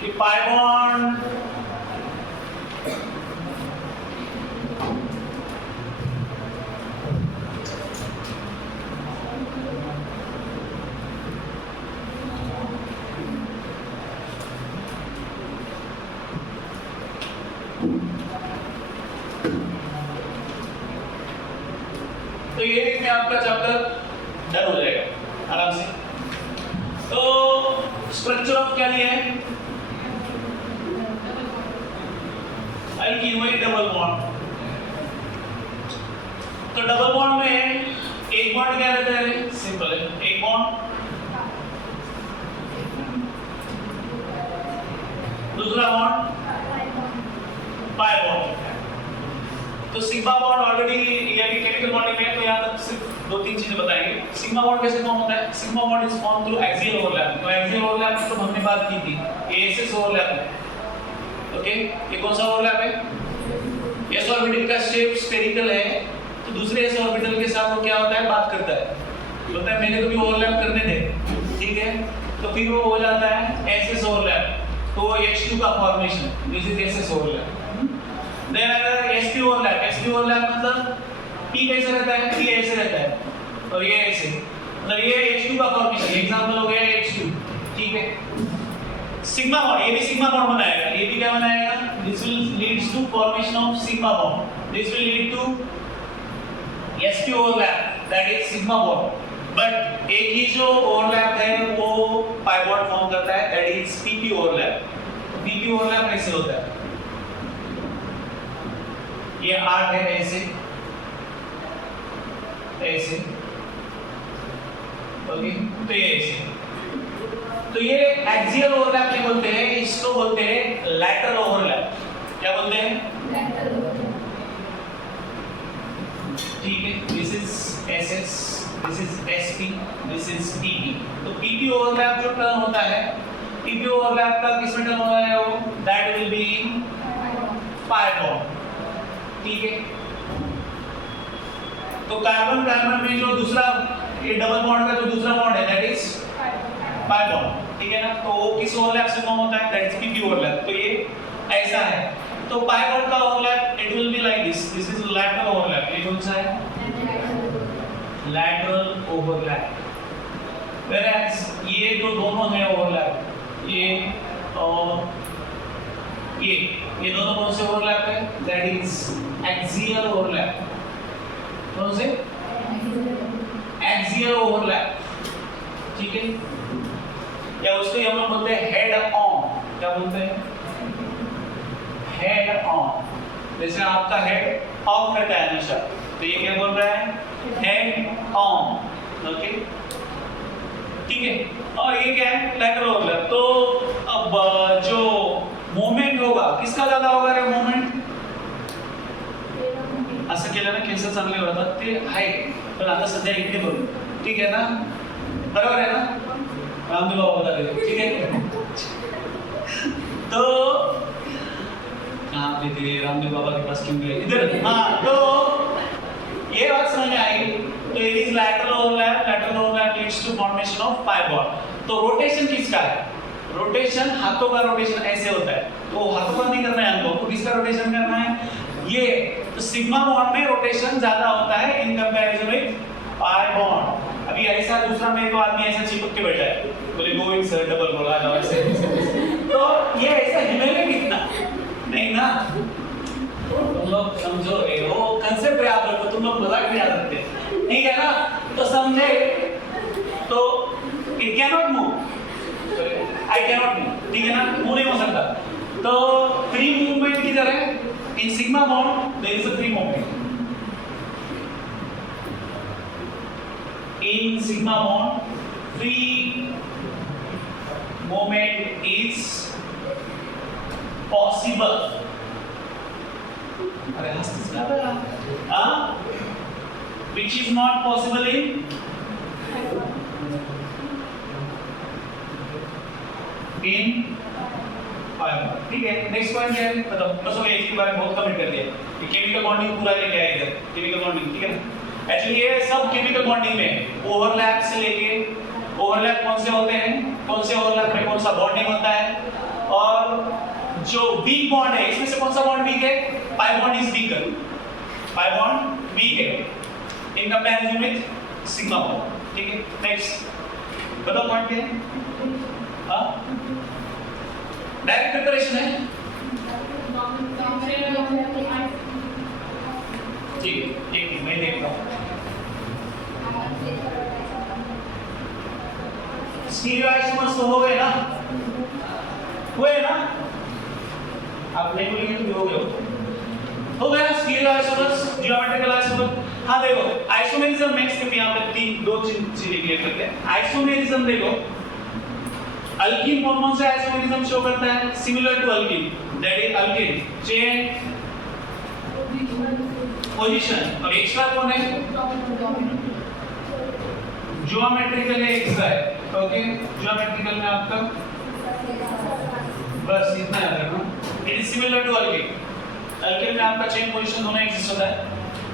कि पाई बॉन्ड तो ये में आपका चैप्टर डन हो जाएगा आराम से। तो स्ट्रक्चर ऑफ क्या लिया है? अल्कीनोइड डबल बॉन्ड। तो डबल बॉन्ड में एक बॉन्ड क्या रहता है? सिंपल है, एक बॉन्ड, दूसरा बॉन्ड पाई बॉन्ड। तो सिग्मा बॉन्ड ऑलरेडी ये भी केमिकल बॉन्डिंग में है, तो यहाँ तक सिर्फ दो तीन चीजें बताएंगे। सिग्मा बॉन्ड कैसे फॉर्म होता है? Sigma bond is form through axial overlap. तो एक्सियल ओवरलैप तो हमने बात की थी, एएसएस ओवरलैप है। ओके, ये कौन सा ओवरलैप है? एस ऑर्बिटल का शेप स्फेरिकल है, तो दूसरे एस ऑर्बिटल के साथ वो क्या होता है? बात करता है, बोलता है मेरे को भी ओवरलैप करने दे, ठीक है? तो फिर वो हो जाता है एसएस ओवरलैप, तो H2 का formation, this is SS overlap. Then अगर sp ओवरलैप, sp ओवरलैप मतलब p कैसे रहता है? p ऐसे रहता है और ये ऐसे, मतलब ये H2 का फॉर्मेशन, एग्जांपल हो गया H2, ठीक है? सिग्मा बॉन्ड, ये भी सिग्मा बॉन्ड बनाएगा, ये भी क्या बनाएगा? This will leads to formation of sigma bond, this will lead to sp overlap, that is sigma bond. But एक ही जो ओवरलैप है वो पाई बॉन्ड फॉर्म करता है, that is pp overlap. pp overlap कैसे होता है? ये 8 है, ऐसे ऐसे, ओके, तो ये ऐसे। तो ये एक्सियल ओवरलैप क्या बोलते हैं? इसको बोलते हैं लैटरल ओवरलैप। क्या बोलते हैं? ठीक है, this is SS, this is SP, this is PP. तो पीपी ओवरलैप जो टर्म होता है, पीपी ओवरलैप का किसमें टर्म होता है? वो that will be in pi bond, ठीक है? तो कार्बन कार्बन में जो दूसरा ये डबल बॉन्ड का जो दूसरा बॉन्ड है दैट इज पाई बॉन्ड, ठीक है ना? तो वो किस ओवरलैप से फॉर्म होता है? That is PP overlap. तो ये ऐसा है। तो पाई बॉन्ड का overlap it will be like this, this is lateral overlap. ये कौन सा है? Lateral overlap. व्हेयरएज ये जो दोनों है ओवरलैप, ये और ये दोनों कौन से ओवरलैप है? That is axial overlap. कौन से? एक्सियल ओवरलैप, ठीक है? या उसको हम लोग बोलते हैं हेड ऑन। क्या बोलते हैं? Head on. जैसे आपका हेड ऑफ रहता है हमेशा, तो ये क्या बोल रहा है? हेड ऑन, ओके, ठीक है? और ये क्या है? Lateral overlap. तो अब जो मोमेंट होगा किसका ज्यादा होगा रे? मोमेंट असं केलं ना केस चांगले होतात ते आहे, पण आता सध्या इकडे बघू, ठीक आहे ना? बरोबर आहे ना? रामदेव बाबा बता रहे, ठीक है? तो कहाँ पे थे रामदेव बाबा के पास? क्यों गए इधर? हाँ, तो ये बात समझ में आई। तो it is lateral overlap, lateral overlap leads to formation of pi bond. तो रोटेशन किसका है? रोटेशन हाथों का रोटेशन ऐसे होता है, तो हाथों का नहीं करना है हमको, तो किसका रोटेशन करना है? ये। तो सिग्मा बॉन्ड में रोटेशन ज्यादा होता है in comparison with pi bond. अभी ऐसा दूसरा मेरे को आदमी ऐसा चिपक के बैठा है, बोले गोविंद सर डबल बोला ना वैसे, तो ये ऐसा हिलेगा कितना? नहीं ना, तुम लोग समझो, वो कांसेप्ट याद रखो, तुम लोग मजाक नहीं याद रखते, ठीक है ना? तो समझे? तो it can not move, I can not move, ठीक है ना? मूव नहीं हो सकता। तो फ्री मूवमेंट किधर है? In sigma bond there is a free movement. In sigma bond, free movement is possible. अरे हंसते क्या बोला? हाँ? Which is not possible in fiber. ठीक है, नेक्स्ट पॉइंट क्या है? बताओ। बस हो गया, इसके बारे में बहुत कमेंट कर दिया। ये केमिकल बॉन्डिंग पूरा लेके आए इधर, केमिकल बॉन्डिंग, ठीक है ना? एक्चुअली ये सब केमिकल बॉन्डिंग में ओवरलैप से लेके, ओवरलैप कौन से होते हैं, कौन से ओवरलैप में कौन सा बॉन्डिंग होता है, और जो वीक बॉन्ड है इसमें से कौन सा बॉन्ड वीक है? Pi bond is weaker, pi bond weak है in comparison with sigma bond. ठीक है, नेक्स्ट बताओ पॉइंट क्या है? हाँ, डायरेक्ट प्रिपरेशन है। ठीक है, एक मिनट मैं देख रहा हूँ। स्टीरियोआइसोमर्स तो हो गए ना, हुए ना, आप नहीं बोलेंगे तो हो गए, हो गया ना स्टीरियोआइसोमर्स, ज्योमेट्रिकल आइसोमर। हाँ देखो आइसोमेरिज्म में सिर्फ यहाँ पे दो चीजें क्लियर करते हैं। आइसोमेरिज्म देखो, अल्कीन कौन से आइसोमेरिज्म शो करता है? Similar to alkene, that is alkene chain position, और एक्स्ट्रा कौन है? ज्योमेट्रिकल है, एक्स्ट्रा है। ओके, ज्योमेट्रिकल में आपका बस इतना याद रखना, it is similar to alkene. Alkene में आपका चेन पोजीशन दोनों एग्जिस्ट होता है,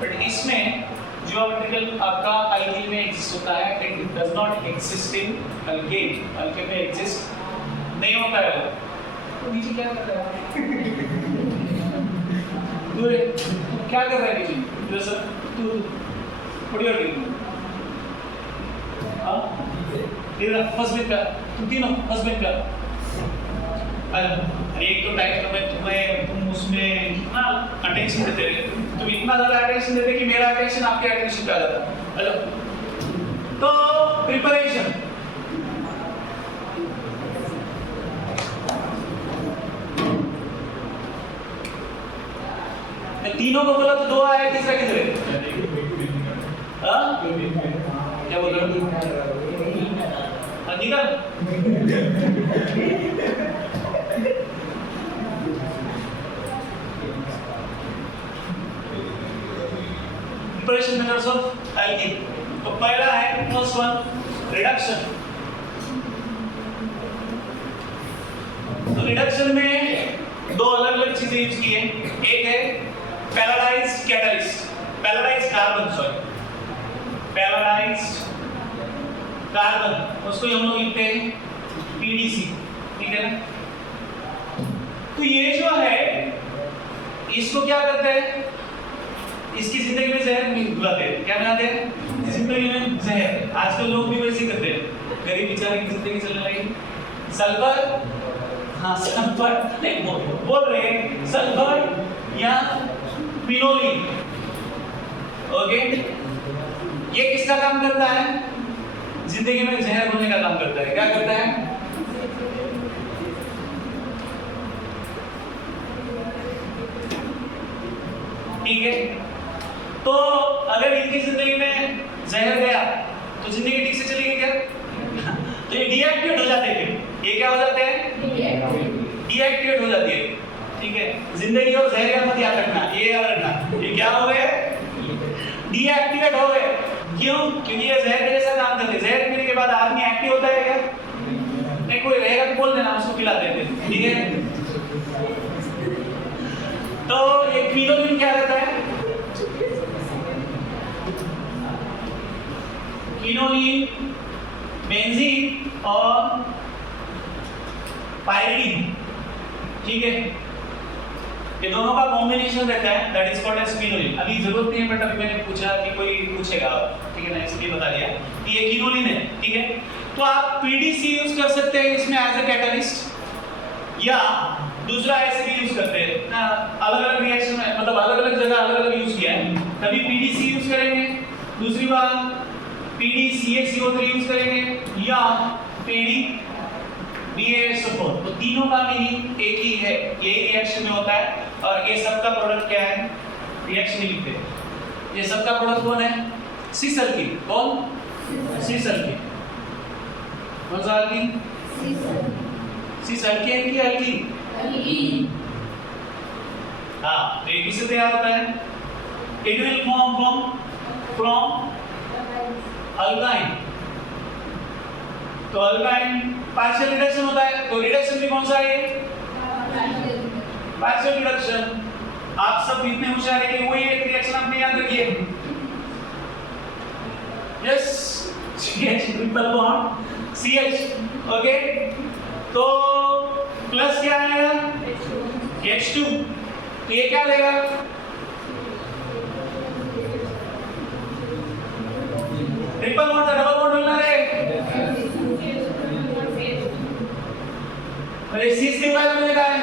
बट इसमें ज्योमेट्रिकल आपका अल्कीन में एग्जिस्ट होता है, it does not exist in alkyne. Alkene में एग्जिस्ट नहीं होता है। तो नीचे क्या कर रहा है? क्या कर रहा है नीचे? जो सर तू पढ़ियो टीम हां तेरा हस्बैंड का, तुम तीनों हस्बैंड का। अरे एक तो टाइप तुम उसमें कितना अटेंशन देते हो, तुम इतना ज्यादा अटेंशन देते कि मेरा अटेंशन आपके अटेंशन पे आ जाता। हेलो, तो प्रिपरेशन तीनों को बोला तो दो आया, तीसरा किधर है? हाँ क्या बोल रहे हो? निकल। प्रिपरेशन मेथड्स ऑफ अल्कीन, तो पहला है फर्स्ट वन रिडक्शन। तो रिडक्शन में दो अलग अलग चीजें यूज की है। एक है पैराडाइज्ड कैटलिस्ट, पैराडाइज्ड कार्बन, सॉरी पैराडाइज्ड कार्बन, उसको हम लोग लिखते हैं पीडीसी। ठीक है ना? तो ये जो है इसको क्या करते हैं, इसकी जिंदगी में जहर मिलाते हैं। क्या मिलाते हैं? जिंदगी में जहर। आजकल लोग भी वैसे ही करते हैं, गरीब बेचारे की जिंदगी चलने लगी। सल्फर, हाँ सल्फर नहीं बोल रहे हैं, सल्फर या फिनोलिन। ओके, ये किसका काम करता है? जिंदगी में जहर होने का काम करता है। क्या करता है? ठीक है, तो अगर इनकी जिंदगी में जहर गया तो जिंदगी ठीक से चलेगी क्या? तो ये डीएक्टिवेट हो जाते हैं। ये क्या हो जाते हैं? डीएक्टिवेट हो जाती है। ठीक है, जिंदगी और जहर का मत याद रखना, ये याद रखना, ये क्या हो गए? डीएक्टिवेट हो गए। क्यों? क्योंकि ये जहर के जैसा काम करते हैं। जहर पीने के बाद आदमी एक्टिव होता है क्या? नहीं, कोई रहेगा तो बोल देना, उसको पिला देते। ठीक है, तो ये फिनोलिन क्या रहता है? फिनोलिन, बेंजीन और पायरीडीन। ठीक है, ये दोनों का कॉम्बिनेशन रहता है, दैट इज कॉल्ड एज फिनोलिन। अभी जरूरत नहीं है, बट अभी मैंने पूछा कि कोई पूछेगा, ठीक है ना, इसलिए बता दिया कि ये फिनोलिन है। ठीक है, तो आप पीडीसी यूज कर सकते हैं इसमें एज अ कैटलिस्ट, या दूसरा ऐसे भी यूज करते हैं ना, अलग अलग रिएक्शन में, मतलब अलग अलग जगह अलग अलग यूज किया है। कभी पीडीसी यूज करेंगे, दूसरी बार पीडीसीएसीओ3 यूज करेंगे, या पीडी BaSO4। तो तीनों का मीनिंग एक ही है, यही रिएक्शन में होता है, और ये सब का प्रोडक्ट क्या है? रिएक्शन ही लिखते हैं। ये सब का प्रोडक्ट कौन है? सिस अल्कीन। कौन? सिस अल्कीन। कौन सा अल्कीन? सिस अल्कीन की अल्कीन। हाँ, तो ये किससे तैयार होता है? It will form from alkyne. तो अल्काइन पार्शियल रिडक्शन होता है, तो रिडक्शन भी कौन सा है? Partial reduction. आप सब इतने होशियार है कि वही एक रिएक्शन आपने याद रखिए। Yes, CH triple bond CH। Okay, तो प्लस क्या आएगा H2, तो ये क्या देगा ट्रिपल बॉन्ड से डबल बॉन्ड मिलना रे, अरे C से वाला मिलेगा है,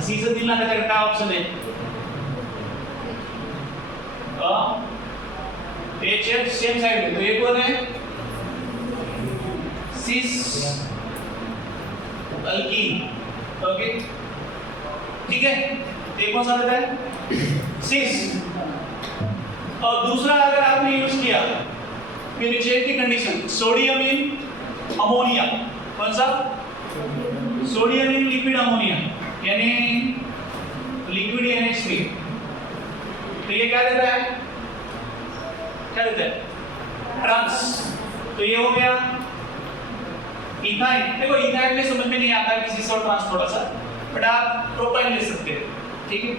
C से दिलना का करेक्ट ऑप्शन है। HH सेम साइड में, तो ये कौन है सिस अल्कीन, ओके ठीक है, ये कौन सा देता है सिस। और दूसरा अगर आपने यूज किया फिर चेक की कंडीशन सोडियम इन अमोनिया, कौन सा सोडियम इन लिक्विड अमोनिया यानी लिक्विड NH3, तो ये क्या देता है, क्या देता है ट्रांस, तो ये हो गया इथाइन। देखो इथाइन में समझ में नहीं आता है किसी से और ट्रांस थोड़ा सा, बट आप प्रोपाइन ले सकते हो, ठीक है।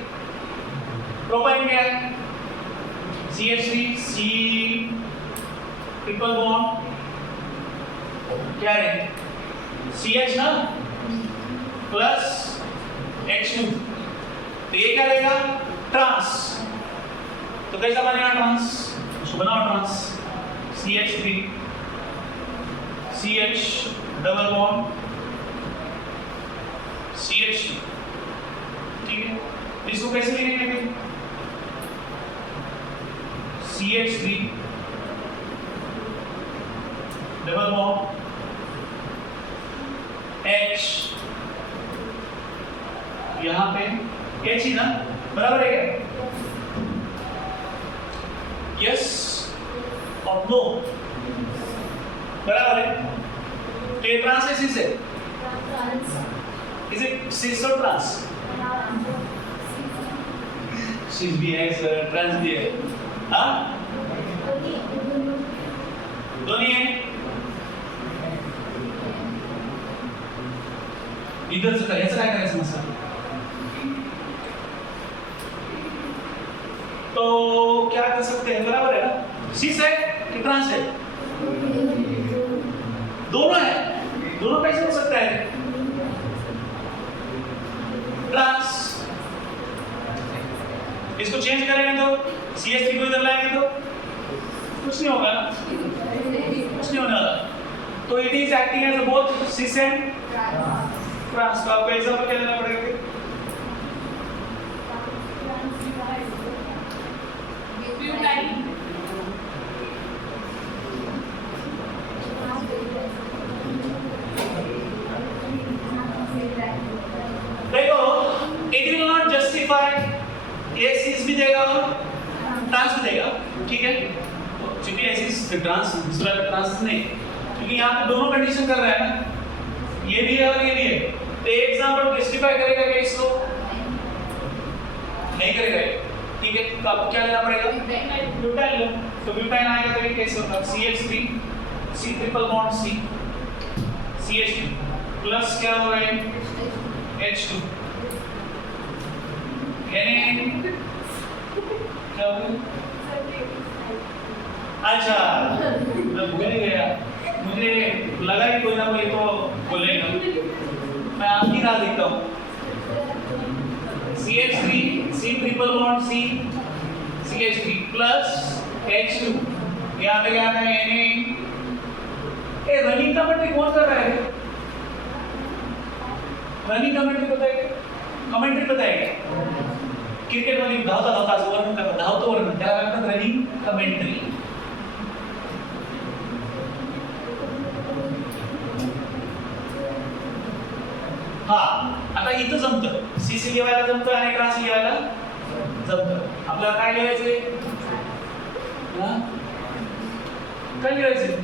प्रोपाइन क्या है CH3 C ट्रिपल बॉन्ड क्या है CH ना प्लस H2, तो ये क्या रहेगा ट्रांस, तो कैसा बनेगा ट्रांस, उसको बनाओ trans CH3 CH double bond CH2, ठीक है। इसको कैसे लिखेंगे फिर CH3 डबल बॉन्ड H, यहां पे H ही ना, बराबर है क्या, यस और नो, बराबर है, तो ये ट्रांस है सिस है, इज इट सिस और ट्रांस, सिस भी है सर ट्रांस भी है, हाँ दोनों है, इधर से ऐसा क्या करें समस्या, तो क्या कर सकते हैं, बराबर है ना, सिस है कि ट्रांस है, दोनों है, दोनों कैसे हो सकता है ट्रांस, इसको चेंज करेंगे तो CH3 को इधर लाएंगे तो कुछ नहीं होगा ना, कुछ नहीं होने वाला, तो it is acting as both cis and trans. का आपको एग्जांपल क्या देना पड़ेगा, देखो इट विल नॉट जस्टिफाई, ये सिस भी देगा और ट्रांस भी देगा, ठीक है, क्योंकि ऐसी ट्रांस दूसरा ट्रांस नहीं, क्योंकि यहाँ पे दोनों कंडीशन कर रहा है ना, ये भी है और ये भी है, तो एक एग्जांपल जस्टिफाई करेगा क्या इसको, नहीं करेगा, ठीक है, तो आपको क्या लेना पड़ेगा ब्यूटाइल लो, तो ब्यूटाइल आएगा तो ये कैसे होगा CH3 C triple bond C CH3 plus क्या होगा H2 यानी क्या होगा, अच्छा मैं भूल ही गया, मुझे लगा कि कोई ना कोई तो बोलेगा, मैं आपकी राह देखता हूँ, CH3 C triple bond C CH3 plus H2, यहाँ पे क्या है ये रनिंग कमेंट्री कौन कर रहा है, रनिंग कमेंट्री बताएगा, कमेंट्री बताएगा, क्रिकेट में धावता धावता वर्णन करता, धावतो वर्णन त्याला काय म्हणतात रनिंग कमेंट्री, हाँ आता इथं जमतं CC लिहायला जमतं आणि ट्रान्स लिहायला जमतं, आपल्याला काय लिहायचंय, काय लिहायचंय,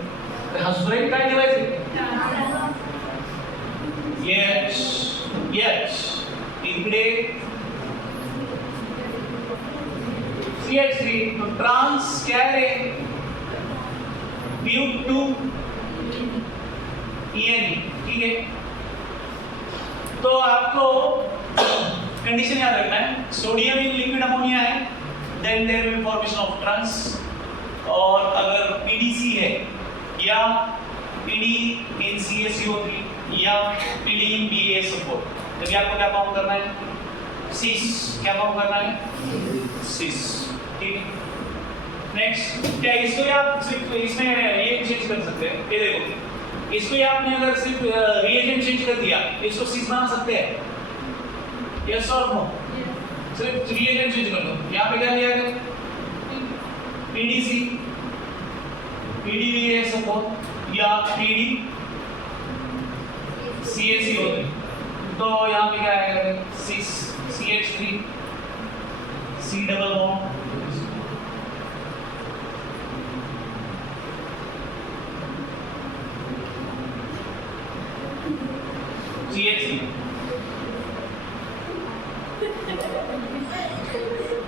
हा सुरेख काय लिहायचंय H इकडे CH3, तो ट्रांस क्या है ब्यूट टू ENE, ठीक है, तो आपको कंडीशन याद रखना है, सोडियम इन लिक्विड अमोनिया है then there will formation of trans, और अगर PDC है या PD in CaCO3 या PD in BaSO4, तभी आपको क्या फॉर्म करना है? सिस। क्या फॉर्म करना है? सिस। ठीक है। नेक्स्ट, क्या इसको ही आप सिर्फ इसमें ये चेंज कर सकते हैं? ये देखो, इसको ही आपने अगर सिर्फ रिएजेंट चेंज कर दिया, इसको सिस बना सकते हैं? यस और नो? सिर्फ रिएजेंट चेंज कर दो। यहाँ पे क्या लिया गया? PDC, PDBaSO4 या PD CaCO3, तो यहाँ पे क्या आएगा? सिस CH3 C double bond CH3।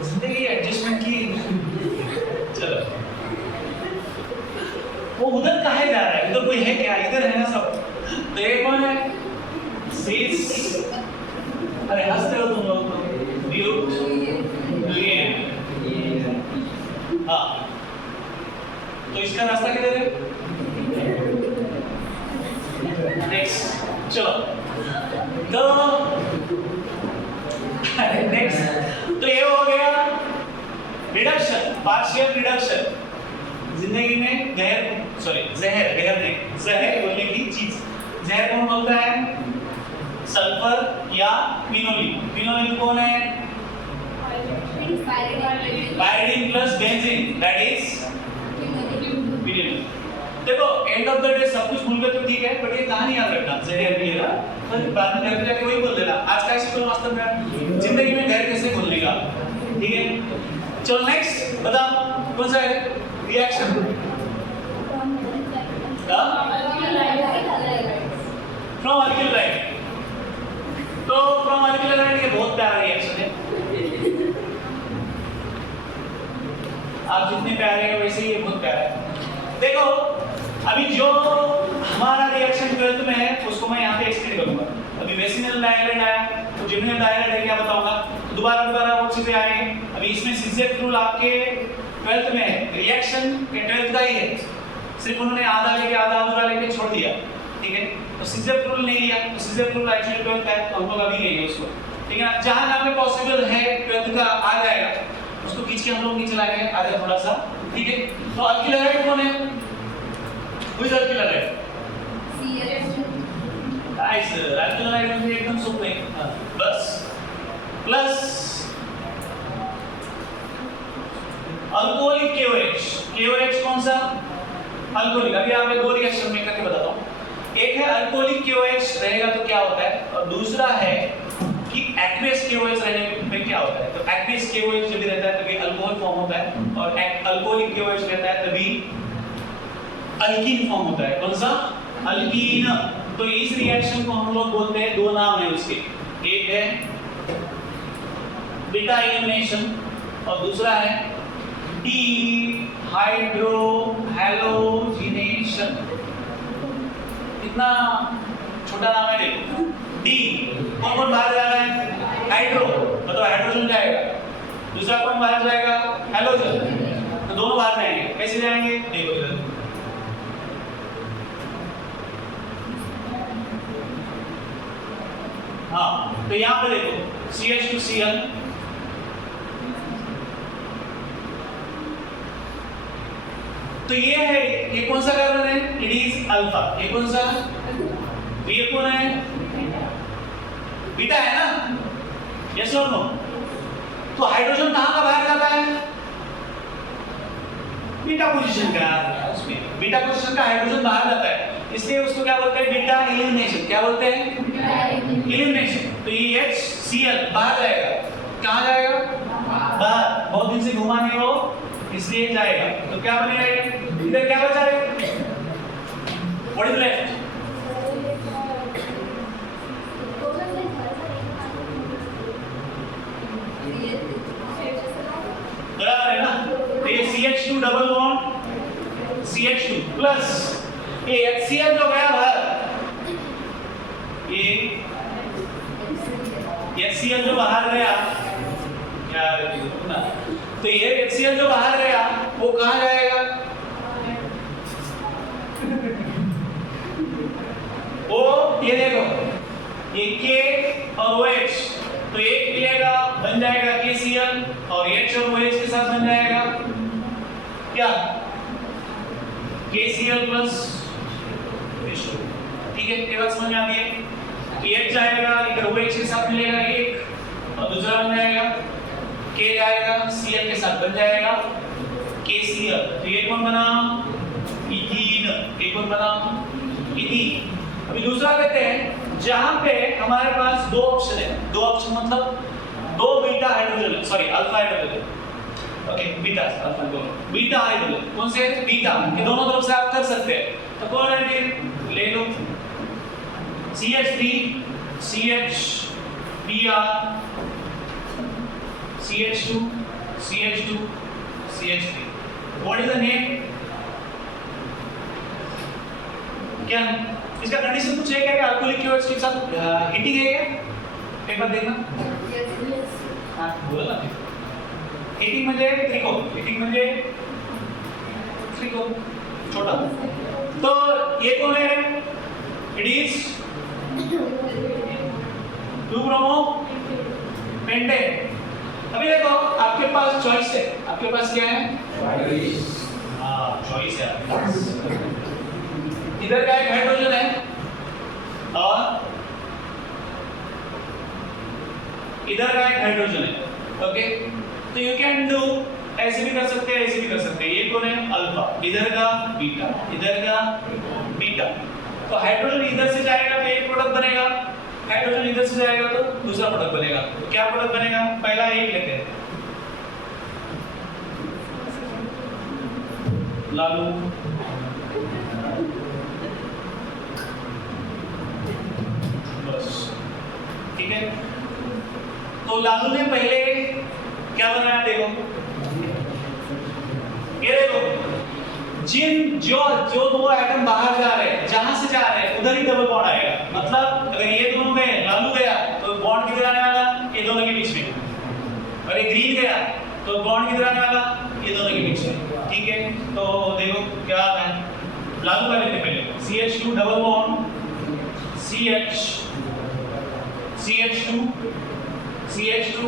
जिंदगी एडजस्टमेंट की। चलो, वो उधर काहे जा रहा है? उधर कोई है क्या? इधर है ना सब। तो ये कौन है? सिस। अरे हंसते हो तुम लोग। ब्यूटेरियन। हाँ, तो इसका रास्ता किधर है? नेक्स्ट, चलो। तो नेक्स्ट, तो ये हो गया रिडक्शन, पार्शियल रिडक्शन। जिंदगी में जहर बोलने की चीज। जहर कौन बोलता है? सल्फर या फिनोलिन। फिनोलिन कौन है? Pyridine plus benzene, that is phenoline. देखो, एंड ऑफ द डे सब कुछ भूल गए तो ठीक है, बट ये कहानी याद रखना। जहर भी है ना, फिर बाद में घर पे जाके वही बोल देना। आज का स्कूल मास्टर में जिंदगी में जहर कैसे भूलने का। ठीक है, चलो नेक्स्ट बताओ कौन सा है रिएक्शन? फ्रॉम अल्किलाइड। तो फ्रॉम अल्किलाइड ये बहुत प्यारा रिएक्शन है। आप जितने प्यारे हैं वैसे ही ये बहुत प्यारा है। देखो, अभी जो हमारा रिएक्शन 12th में है उसको मैं यहाँ पे एक्सप्लेन करूंगा। अभी वेसिनल डायलेट आया, तो जिमिनल डायलेट है क्या बताऊंगा। तो दोबारा वो चीजें आएंगे। अभी इसमें सिजेक रूल आपके 12th में है, रिएक्शन के 12th का ही है, सिर्फ उन्होंने आधा लेके आधा अधूरा लेके छोड़ दिया। ठीक है, तो सिजेक रूल नहीं लिया, तो सिजेक रूल एक्चुअली 12th का है, तो हम लोग अभी लेंगे उसको। ठीक है, जहां जहां पे पॉसिबल है 12th का आ जाएगा, उसको खींच के हम लोग नीचे लाएंगे आगे थोड़ा सा। ठीक है, तो अल्किलाइड कौन है? Which अल्किलाइड? नाइस, अल्किलाइड में एकदम सुपर है। बस प्लस अल्कोहलिक KOH। KOH कौन सा? अल्कोहलिक। अभी आप दो रिएक्शन में करके बताता हूं। एक है अल्कोहलिक KOH रहेगा तो क्या होता है, और दूसरा है कि एक्वेस KOH रहने में क्या होता है। तो एक्वेस KOH जब भी रहता है तभी अल्कोहल फॉर्म होता है, और अल्कोहलिक KOH रहता है तभी अल्कीन फॉर्म होता है। कौन सा? अल्कीन। तो इस रिएक्शन को हम लोग बोलते हैं, दो नाम है उसके, एक है बीटा एलिमिनेशन और दूसरा है डी हाइड्रो हैलोजिनेशन। कितना छोटा नाम है देखो। डी कौन कौन बाहर जा रहा है? हाइड्रो, मतलब हाइड्रोजन जाएगा। दूसरा कौन बाहर जाएगा? हैलोजन। तो दोनों बाहर जाएंगे। कैसे जाएंगे देखो इधर। हाँ, तो यहाँ पे देखो CH2Cl, तो ये है, ये कौन सा कार्बन है? It is alpha. ये कौन सा? ये कौन है? बीटा है ना? यस और नो? तो हाइड्रोजन कहाँ का बाहर जाता है? बीटा पोजीशन का, उसमें बीटा पोजीशन का हाइड्रोजन बाहर जाता है, इसलिए उसको क्या बोलते हैं? Beta elimination. क्या बोलते हैं? एलिमिनेशन। तो ये HCl बाहर जाएगा। कहाँ जाएगा? बाहर। बहुत दिन से घुमा नहीं हो इसलिए जाएगा। तो क्या बनेगा? इधर क्या बचा है? What is left? बराबर है ना? तो ये CH2 double bond CH2 plus ये HCl जो गया बाहर, ये HCl जो बाहर गया यार, तो ये HCl जो बाहर गया वो कहाँ जाएगा? ये K और OH, तो एक मिलेगा बन जाएगा KCl और H और OH के साथ बन जाएगा क्या KCl प्लस H2। ठीक है, ये बात समझ में आती है कि H जाएगा इधर OH के साथ मिलेगा एक और दूसरा बन जाएगा K जाएगा Cl के साथ बन जाएगा KCl। तो ये कौन बना इथीन, एक कौन बना इथीन। अभी दूसरा कहते हैं जहां पे हमारे पास दो ऑप्शन है, दो ऑप्शन मतलब दो beta hydrogen, sorry alpha hydrogen, okay beta alpha दोनों बीटा हाइड्रोजन, कौन से बीटा के दोनों तरफ से आप कर सकते हैं। तो कौन है फिर ले लो CH3 CH Br CH2 CH2 CH3। What is the name, क्या इसका कंडीशन कुछ है क्या कि अल्कोहलिक क्योर्स के साथ हिटिंग है क्या, एक बार देखना। हां बोला ना, हिटिंग म्हणजे त्रिकोण, हिटिंग म्हणजे त्रिकोण छोटा। तो ये कौन है, इट इज 2 ब्रोमो पेंटेन। अभी देखो आपके पास चॉइस है, आपके पास क्या है चॉइस, हां चॉइस है आपके पास। इधर का एक हाइड्रोजन है और इधर का एक हाइड्रोजन है, ओके। तो यू कैन डू ऐसे भी कर सकते हैं, ऐसे भी कर सकते हैं। ये कौन है अल्फा, इधर का बीटा, इधर का बीटा। तो हाइड्रोजन इधर से जाएगा तो एक प्रोडक्ट बनेगा, हाइड्रोजन इधर से जाएगा तो दूसरा प्रोडक्ट बनेगा। तो क्या प्रोडक्ट बनेगा, पहला एक लेते हैं लालू, ठीक है। तो लालू ने पहले क्या बनाया देखो, ये देखो जिन जो दो एटम बाहर जा रहे हैं, जहां से जा रहे हैं उधर ही डबल बॉन्ड आएगा। मतलब अगर ये दोनों में लालू गया तो बॉन्ड किधर आने वाला, ये दोनों के बीच में। और ये ग्रीन गया तो बॉन्ड किधर आने वाला, ये दोनों के बीच में। ठीक है, तो देखो क्या आता है, लालू का लेते पहले CH2 double bond CH2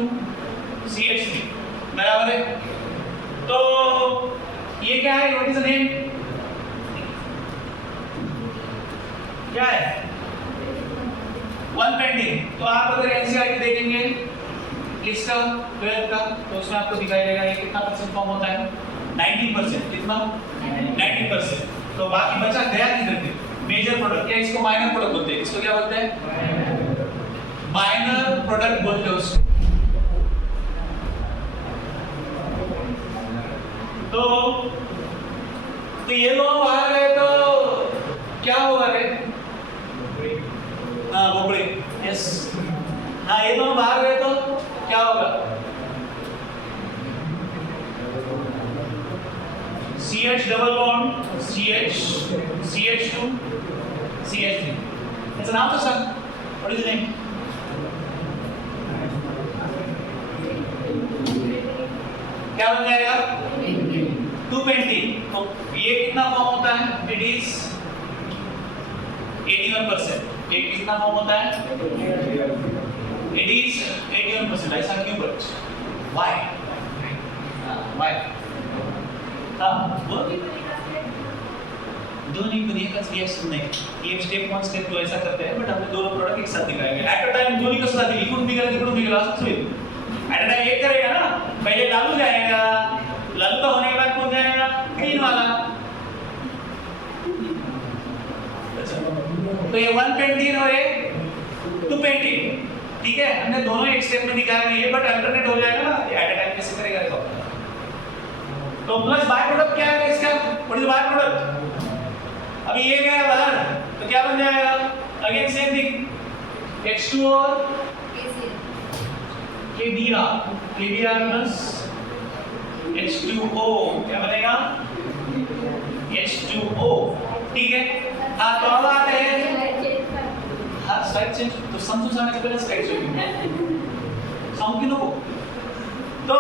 CH3 बराबर है। तो ये क्या है, व्हाट इज द नेम, क्या है 1 पेंडिंग। तो आप अगर एनसीईआरटी देखेंगे किसका 12th का, तो उसमें आपको दिखाई देगा ये कितना परसेंट फॉर्म होता है 19%, कितना 19%। तो बाकी बचा गया किधर पे, मेजर प्रोडक्ट, या इसको माइनर प्रोडक्ट बोलते हैं, इसको क्या बोलते हैं माइनर प्रोडक्ट बोलते हैं उसको। तो ये दोनों बाहर गए तो क्या होगा रे, हाँ बोपड़े, यस, हाँ ये दोनों बाहर गए तो क्या होगा CH double bond CH2 CH3। अच्छा नाम तो sir, what is the name, क्या बन जाएगा 220। तो ये कितना फॉर्म होता है, इट इज 81%। ये कितना फॉर्म होता है, इट इज 81%। ऐसा क्यों बट व्हाई, व्हाई, हाँ वो दोनों बनिएगा रिएक्शन नहीं, ये स्टेप 1 स्टेप 2 ऐसा करते हैं, बट हमने दोनों प्रोडक्ट एक साथ दिखाएंगे एट अ टाइम। दोनों को साथ लिक्विड पिघला सकते हो एट अ टाइम, एक करेगा ना, पहले लालू जाएगा, लालू का होने के बाद कौन जाएगा ग्रीन वाला। तो ये 1 पेंटीन और ये 2 पेंटीन, ठीक है। हमने दोनों एक स्टेप में दिखाया है ये, बट अल्टरनेट हो जाएगा ना, एट अ टाइम कैसे करेगा देखो। तो प्लस बाय प्रोडक्ट क्या है इसका, व्हाट इज बाय प्रोडक्ट। अभी ये गया बाहर तो क्या बन जाएगा, अगेन सेम थिंग H2 और KBr प्लस H2O, क्या बनेगा H2O, ठीक है। हाँ तो अब आते हैं, हाँ स्लाइड चेंज, तो समझो जाने से पहले स्लाइड चेंज समझ क्यों लो। तो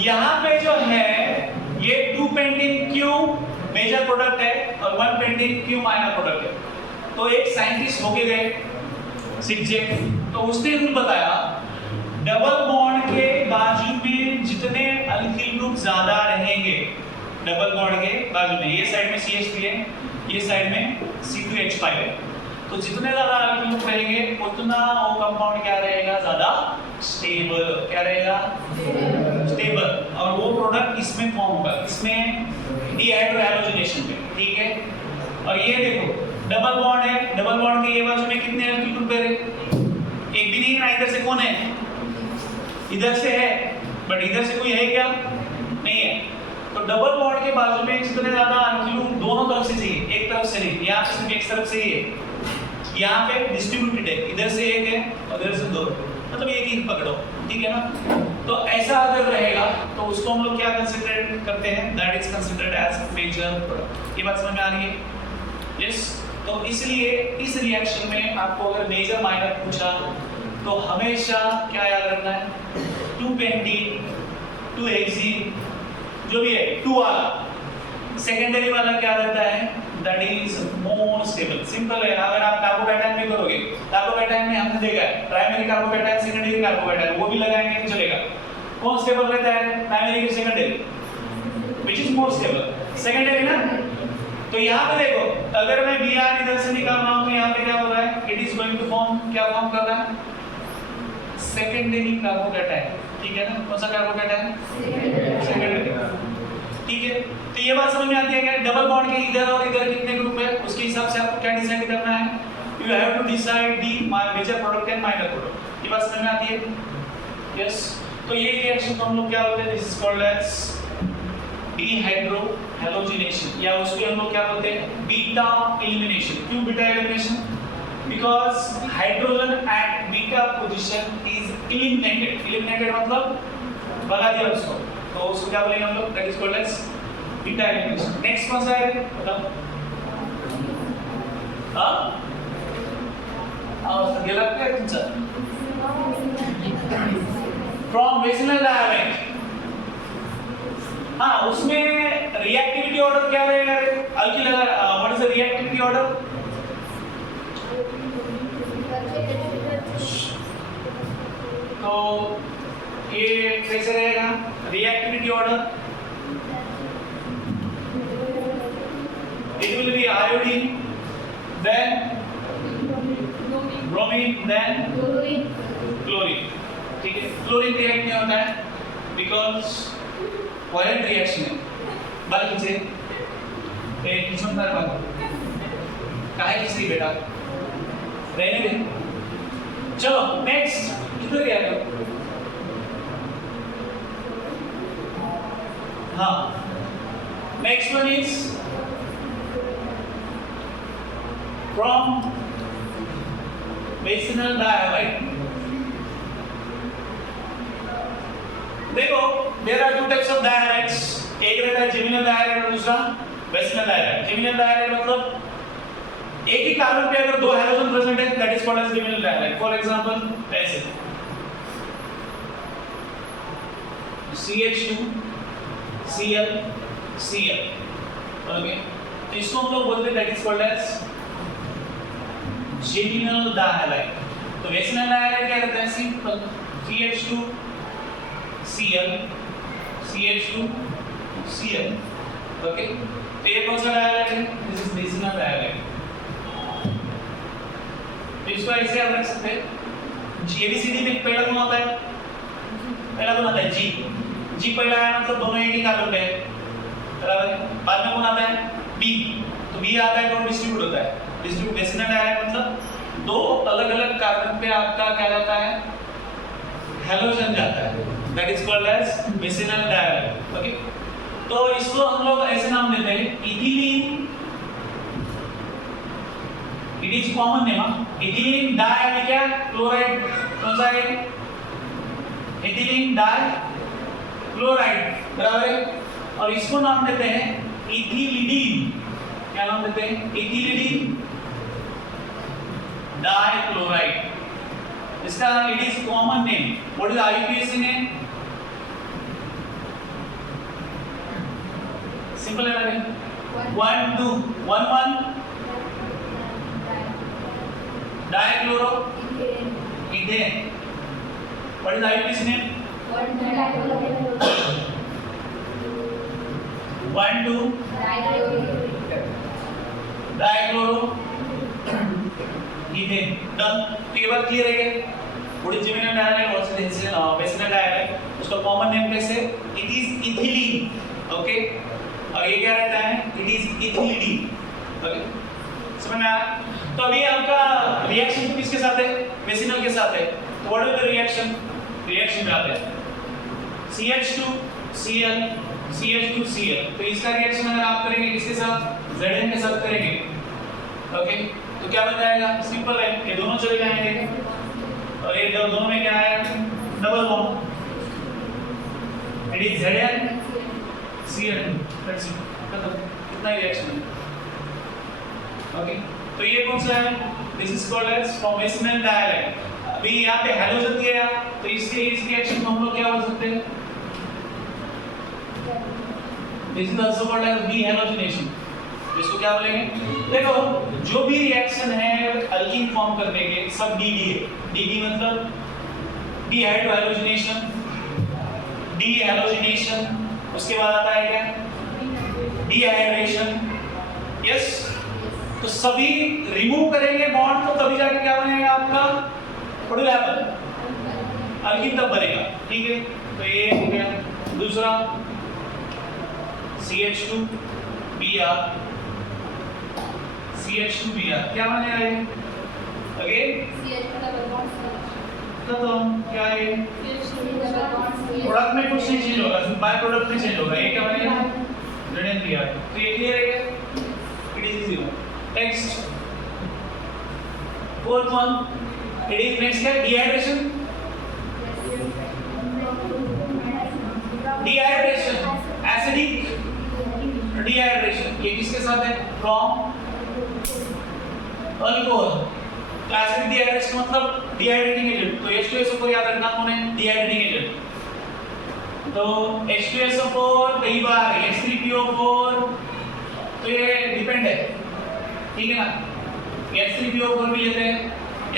यहाँ पे जो है ये 2 पेंटीन क्यों मेजर प्रोडक्ट है और 1 पेंटीन क्यों माइनर प्रोडक्ट है। तो एक साइंटिस्ट होके गए 6J। तो उसने रूल बताया डबल बॉन्ड के बाजू में जितने अल्किल ग्रुप ज्यादा रहेंगे, डबल बॉन्ड के बाजू में, ये साइड में CH3 है, ये साइड में C2H5 है, तो जितने ज्यादा अल्किल ग्रुप रहेंगे उतना वो कंपाउंड क्या रहेगा, ज्यादा स्टेबल। क्या रहेगा? स्टेबल। और वो प्रोडक्ट इसमें फॉर्म होगा, इसमें डीहाइड्रो हैलोजिनेशन पे, ठीक है। और ये देखो डबल बॉन्ड है, डबल बॉन्ड के ये बाजू में कितने अल्किल ग्रुप है? एक भी नहीं है ना। इधर से कौन है? इधर से है, बट इधर से कोई है क्या? नहीं है। तो डबल बॉन्ड के बाजू में जितने ज्यादा अल्किल ग्रुप दोनों तरफ से चाहिए, एक तरफ से नहीं। यहाँ पे सिर्फ एक तरफ से ही है, यहाँ पे डिस्ट्रीब्यूटेड है, इधर से एक है और इधर से दो, मतलब एक ही पकड़ो, ठीक है ना। तो ऐसा अगर रहेगा तो उसको हम लोग क्या कंसीडर करते हैं? That is considered as major product. ये बात समझ में आ रही है? यस। तो इसलिए इस रिएक्शन में आपको अगर मेजर माइनर पूछा तो हमेशा क्या याद रखना है? 2 पेंटीन 2 हेक्सीन जो भी है 2 वाला, सेकेंडरी वाला क्या रहता है? That is more stable. Simple है। अगर आप कार्बोकैटायन भी करोगे, कार्बोकैटायन में हमने देखा है प्राइमरी कार्बोकैटायन, सेकेंडरी कार्बोकैटायन, वो भी लगाएंगे तो चलेगा। कौन स्टेबल रहता है? प्राइमरी के secondary, which is more stable? Secondary ना। तो यहाँ पे देखो, अगर मैं Br इधर से निकाल रहा हूँ तो यहाँ पे क्या हो रहा है? It is going to form, क्या फॉर्म कर रहा है? सेकेंडरी कार्बोकैटायन, ठीक है ना। कौन सा कार्बोकैटायन? सेकेंडरी, ठीक है। तो ये बात समझ में आती है क्या? डबल बॉन्ड के इधर और इधर कितने ग्रुप है, उसके हिसाब से आपको क्या डिसाइड करना है? You have to decide the major product and minor product. ये बात समझ में आती है? यस। तो ये रिएक्शन को हम लोग क्या बोलते हैं? This is called as dehydrohalogenation, या उसको हम लोग क्या बोलते हैं? Beta elimination. क्यों beta elimination? Because hydrogen at beta position is eliminated. Eliminated मतलब भगा दिया उसको, तो उसको क्या बोलेंगे हम लोग? That is called as beta elimination. Next कौन सा है? बताओ। हाँ गेला क्या तुमचा? From vicinal dihalide. हाँ, उसमें रिएक्टिविटी ऑर्डर क्या रहेगा? Alkyl, what is the reactivity order? तो ये कैसे रहेगा reactivity order? It will be iodine, then bromine, then chlorine. ठीक है। क्लोरीन रिएक्ट नहीं होता है बिकॉज वायलेंट रिएक्शन है। बल्कि से एक किस्म का बात काहे किसी बेटा रहने दे। चलो नेक्स्ट, किधर गया तो? हाँ, नेक्स्ट वन इज from वेसिनल डायहाइड। देखो देयर आर 2 टाइप्स ऑफ डायहाइड्स, एक रहता है जेमिनल डायहाइड और दूसरा वेसिनल डायहाइड। जेमिनल डायहाइड मतलब एक ही कार्बन पे अगर 2 हाइड्रोजन प्रेजेंट है, that is called as geminal डायहाइड। फॉर एग्जांपल ऐसे CH2 Cl Cl, ओके। तो इसको हम लोग बोलते हैं that is called as geminal डायहाइड। तो वेसिनल डायहाइड क्या रहता है? Simple CH2 Cl CH2 Cl, okay. तो ये कौन सा डायहाइड है? दिस इज वेसिनल डायहाइड। तो इसको ऐसे याद रख सकते हैं, ABCD में पहला कौन होता है? पहला कौन आता है? G पहला है मतलब दोनों एक ही कार्बन पे है, बराबर। बाद में कौन आता है? B। तो B आता है तो डिस्ट्रीब्यूट होता है। डिस्ट्रीब्यूट वेसिनल डायहाइड मतलब 2 अलग-अलग कार्बन पे आपका क्या जाता है? हैलोजन जाता है, that is called as vicinal डायहाइड, ओके। तो इसको हम लोग ऐसे नाम देते हैं ethylene. It is common name. Ethylene di क्या? क्लोराइड। कौन सा है? इथिलीन डाई क्लोराइड, बराबर है। और इसको नाम देते हैं इथिलीडीन। क्या नाम देते हैं? Ethylidene dichloride. इसका it is common name. What is IUPAC name? Simple है ना? 1 2 1 1 dichloroethane. What is IUPAC name? 1,2 dichloroethane. Done. तो ये बात क्लियर है क्या? ओरिजिनल डायरेक्ट और बेसिनल डायरेक्ट उसका कॉमन नेम कैसे? It is ethylene. ओके. और ये क्या रहता है? It is ethylidene. ओके. समझ में आया? तो अभी आपका रिएक्शन किसके साथ है? बेसिनल के साथ है. तो what is the reaction? Reaction में आते हैं CH2Cl CH2Cl. तो इसका रिएक्शन अगर आप करेंगे किसके साथ? Zn के साथ करेंगे. ओके. तो क्या बन जाएगा? सिंपल है, ये दोनों चले जाएंगे और ये दोनों में क्या आएगा? Double bond. It is Zn Cl. That's it. खत्म. इतना ही रिएक्शन है. ओके. तो ये कौन सा है? This is called as formational direct. अभी यहाँ पे हैलोजन दिया है तो इसके इस रिएक्शन को हम लोग क्या बोल सकते हैं? This is also called as dehalogenation. इसको क्या बोलेंगे? देखो जो भी रिएक्शन है अल्कीन फॉर्म करने के सब डीडी है. डीडी मतलब डीहाइड्रोहैलोजिनेशन, डीहैलोजिनेशन. उसके बाद आता है क्या? डीहाइड्रेशन. यस. तो सभी रिमूव करेंगे बॉन्ड तो तभी जाके क्या बनेगा आपका? What will happen? अल्कीन तब बनेगा. ठीक है. तो ये हो गया. दूसरा CH2Br. CH2Br क्या बनेगा ये? अगेन खत्म. क्या है? प्रोडक्ट में कुछ नहीं चेंज होगा, सिर्फ बाय प्रोडक्ट में चेंज होगा. ये क्या बनेगा? ZnBr. तो ये क्लियर है क्या? It is easy. Next fourth one. It is next है डिहाइड्रेशन. Dehydration acidic dehydration. ये किसके साथ है? From alcohol. तो एसिडिक डिहाइड्रेशन मतलब डिहाइड्रेटिंग एजेंट. तो H2SO4 याद रखना कौन है? Dehydrating agent. तो H2SO4 कई बार H3PO4. तो ये डिपेंड है. ठीक है ना? H3PO4 भी लेते हैं,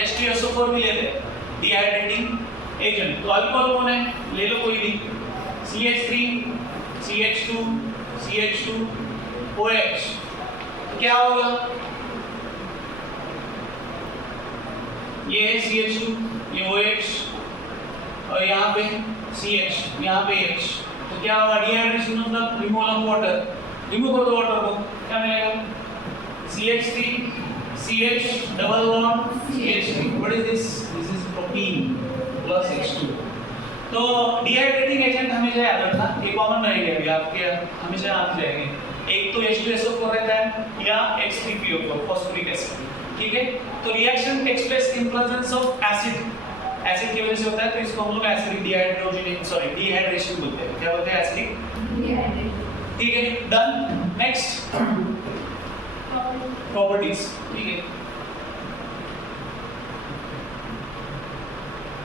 H2SO4 भी लेते हैं डिहाइड्रेटिंग एजेंट. तो अल्कोहल कौन है? ले लो कोई भी. CH3 CH2 CH2 OH. तो क्या होगा? ये है CH2, ये OH और यहाँ पे CH, यहाँ पे H. तो क्या होगा? डिहाइड्रेशन मतलब रिमूवल ऑफ वाटर. रिमूव कर दो वाटर को, क्या मिलेगा? CH3 CH double bond CH3. What is this? This is propene plus H2. तो डिहाइड्रेटिंग एजेंट हमेशा याद रखना. ये कॉमन रहेगा अभी आपके हमेशा आते जाएंगे. एक तो H2SO4 रहता है या H3PO4 फॉस्फोरिक एसिड. ठीक है. तो reaction takes place in presence of acid. Acid की वजह से होता है तो इसको हम लोग एसिडिक डिहाइड्रेशन बोलते हैं. क्या बोलते हैं? Acidic dehydration. ठीक है. डन. Next properties. ठीक है.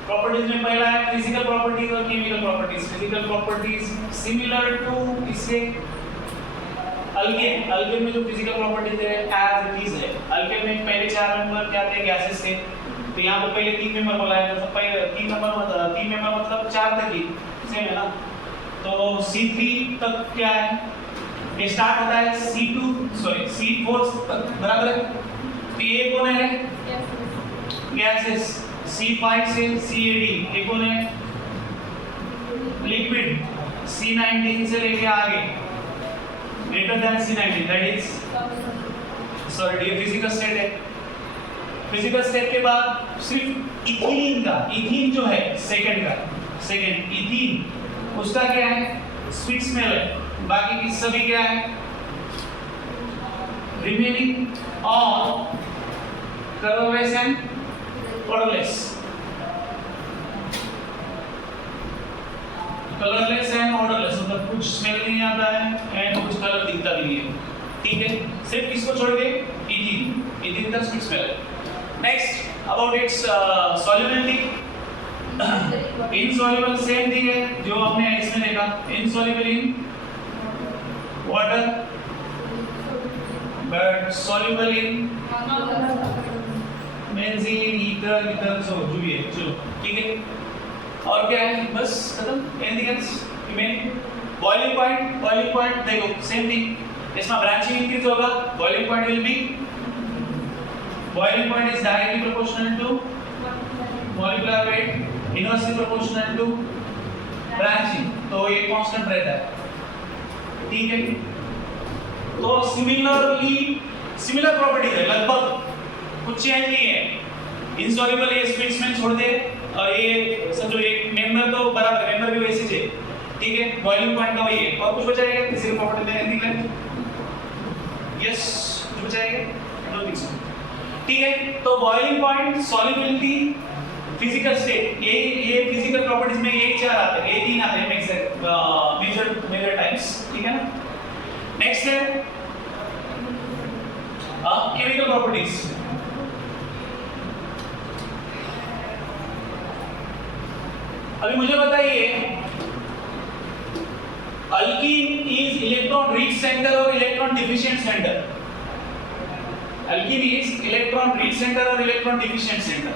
प्रॉपर्टीज में पहला है फिजिकल प्रॉपर्टीज और chemical properties. Physical properties similar to इससे अल्केन. अल्केन में जो फिजिकल प्रॉपर्टीज है एज इट इज है. अल्केन में पहले 4 मेंबर क्या थे? गैसेस थे. तो यहाँ पे पहले 3 मेंबर बोला है. मतलब पहले 3 मेंबर मतलब 4 तक ही सेम है ना. तो C3 तक क्या है? ये स्टार्ट होता है C4 तक. बराबर है. तो ये कौन है? गैसेस. C5 से CAD. ये कौन है? लिक्विड. C19 से लेके आगे greater than C19 that is ये फिजिकल स्टेट है. फिजिकल स्टेट के बाद सिर्फ इथीन का, इथीन जो है सेकंड इथीन उसका क्या है? स्वीट स्मेल है. बाकी की सभी क्या है? Remaining all colourless and odorless. Colourless and odourless मतलब कुछ स्मेल नहीं आता है एंड कुछ कलर दिखता भी नहीं है. ठीक है. सिर्फ इसको छोड़ के इथीन का स्वीट स्मेल है. Next about it's solubility. Insoluble same thing है जो हमने इसमें देखा. Insoluble in water but soluble in benzene, ether, ether सब जो भी है, चलो ठीक है। और क्या है, बस खत्म। Anything else remaining? Boiling point देखो सेम थिंग, इसमें ब्रांचिंग इंक्रीज होगा, boiling point will be, boiling point is directly proportional to molecular weight, inversely proportional to branching, तो ये कांस्टेंट रहता है, ठीक है। तो सिमिलर प्रॉपर्टीज है, लगभग कुछ चेंज नहीं है। इनसॉल्युबल ये स्पिट्समैन छोड़ दे, और ये समझो एक मेंबर तो बराबर, मेंबर भी वैसे ही है, ठीक है। बॉइलिंग पॉइंट का वही है, और कुछ बचाएगा किसी भी प्रॉपर्टी में? एनीथिंग? यस, कुछ बचाएगा? डोंट थिंक सो, ठीक है। तो boiling point, solubility, physical state, ये फिजिकल प्रॉपर्टीज में यही चार आते हैं, ये तीन आते हैं मेजर टाइप्स, ठीक है ना। नेक्स्ट है केमिकल प्रॉपर्टीज। अभी मुझे बताइए, alkene is electron rich centre और electron deficient centre? Alkene is electron rich center or electron deficient center?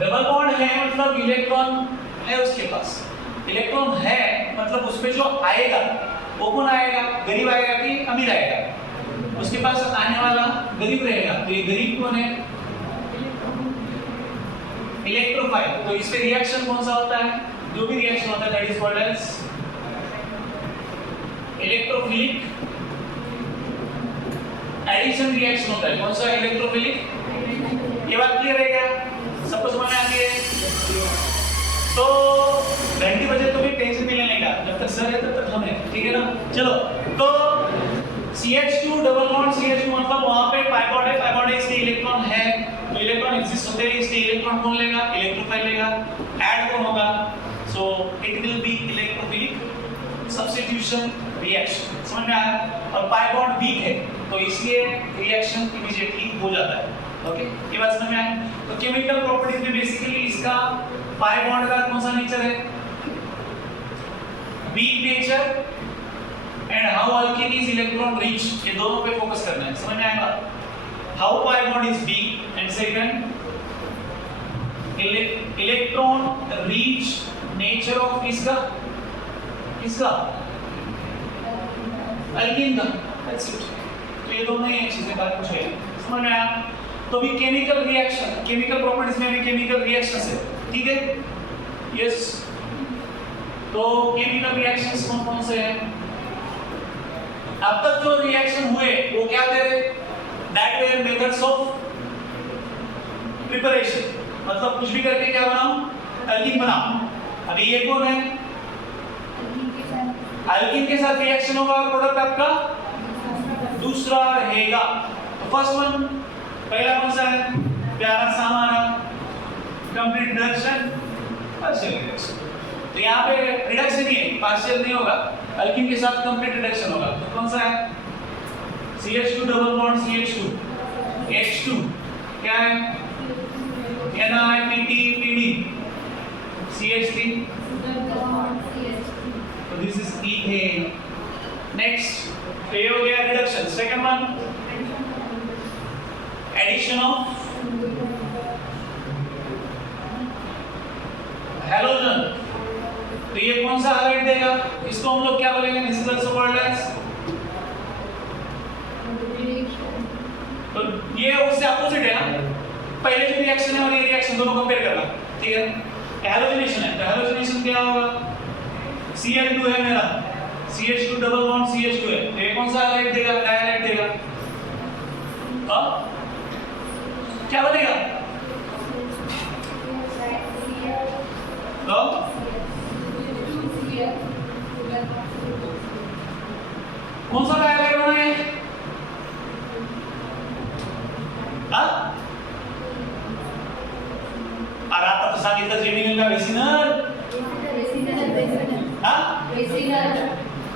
Double bond है मतलब इलेक्ट्रॉन है उसके पास, इलेक्ट्रॉन है मतलब उसपे जो आएगा वो कौन आएगा? गरीब आएगा कि अमीर आएगा? उसके पास आने वाला गरीब रहेगा, तो ये गरीब कौन है? इलेक्ट्रोफाइल। तो इससे रिएक्शन कौन सा होता है? जो भी रिएक्शन होता है that is called as electrophilic addition reaction होता है। कौन सा? इलेक्ट्रोफिलिक। ये बात क्लियर है क्या? सबको समझ में आ गई है? तो घंटी बजे तो भी टेंशन नहीं लेने का, जब तक सर है तब तक हम हैं, ठीक है ना। चलो, तो CH2 डबल बॉन्ड CH2 मतलब वहां पे पाई बॉन्ड है, पाई बॉन्ड है, इसलिए इलेक्ट्रॉन है, तो इलेक्ट्रॉन एग्जिस्ट होते हैं, इसलिए इलेक्ट्रॉन कौन लेगा? इलेक्ट्रोफाइल लेगा। ऐड कौन होगा? So it will be electrophilic substitution reaction. समझ में आया? और पाई बॉन्ड वीक है तो इसलिए रिएक्शन इमीडिएटली हो जाता है। ओके, ये बात समझ में आई? तो केमिकल प्रॉपर्टीज में बेसिकली इसका पाई बॉन्ड का कौन सा नेचर है? Weak nature, and how alkene is electron rich, ये दोनों पे फोकस करना है। समझ में आएगा? How pi bond is weak, and second electron rich nature of किसका? अल्कीन का। That's it. तो ये दोनों ही चीजें बात कुछ है, समझ में आया? तो भी केमिकल रिएक्शन, केमिकल प्रॉपर्टीज में भी केमिकल रिएक्शंस है, ठीक है। यस, तो केमिकल रिएक्शंस कौन कौन से हैं? अब तक जो रिएक्शन हुए वो क्या थे? That way methods of preparation, मतलब कुछ भी करके क्या बनाओ? अल्कीन बनाओ। अभी ये कौन है? अल्कीन के साथ रिएक्शन होगा और प्रोडक्ट आपका दूसरा रहेगा। तो फर्स्ट वन, पहला कौन सा है? प्यारा सा हमारा कंप्लीट रिडक्शन, पार्शियल रिडक्शन। तो यहाँ पे रिडक्शन ही है, पार्शियल नहीं होगा, अल्कीन के साथ कंप्लीट रिडक्शन होगा। तो कौन सा है? CH2 double bond CH2 H2 क्या है? NiPT/PD CH3, तो दिस इज ईथेन। नेक्स्ट, तो ये हो गया reduction. Second one, addition of halogen. तो ये कौन सा हाइलाइट देगा? इसको हम लोग क्या बोलेंगे? This is also called as, तो ये उससे अपोजिट है ना, पहले जो रिएक्शन है और ये रिएक्शन दोनों कंपेयर करना, ठीक है। हैलोजनेशन है, तो हैलोजनेशन क्या होगा? Cl2 है मेरा, CH2 डबल बॉन्ड CH2 है, तो ये कौन सा हाइलाइट देगा? डायहाइलाइट देगा। अब क्या बनेगा? तो कौन सा डायहाइलाइट बना है? आता तो सांगितलं जेमिनल का वेसिनल,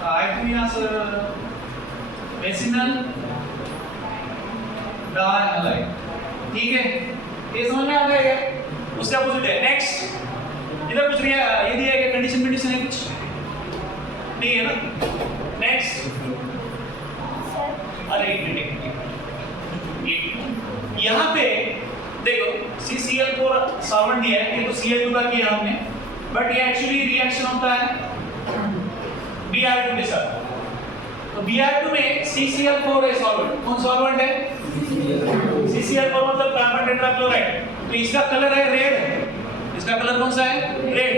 काय तुम्ही असं वेसिनल डायहाइलाइट, ठीक है। ये समझ में आ गया क्या? उसका अपोजिट है। नेक्स्ट, इधर कुछ नहीं है, ये दिया है कंडीशन कंडीशन है कुछ नहीं है ना। नेक्स्ट, अरे Cl2 का किया हमने, बट ये एक्चुअली रिएक्शन होता है Br2 के साथ। तो Br2 में CCl4 है सॉल्वेंट। कौन सॉल्वेंट है? CCl4 मतलब कार्बन टेट्राक्लोराइड। तो इसका कलर है रेड है। इसका कलर कौन सा है? रेड।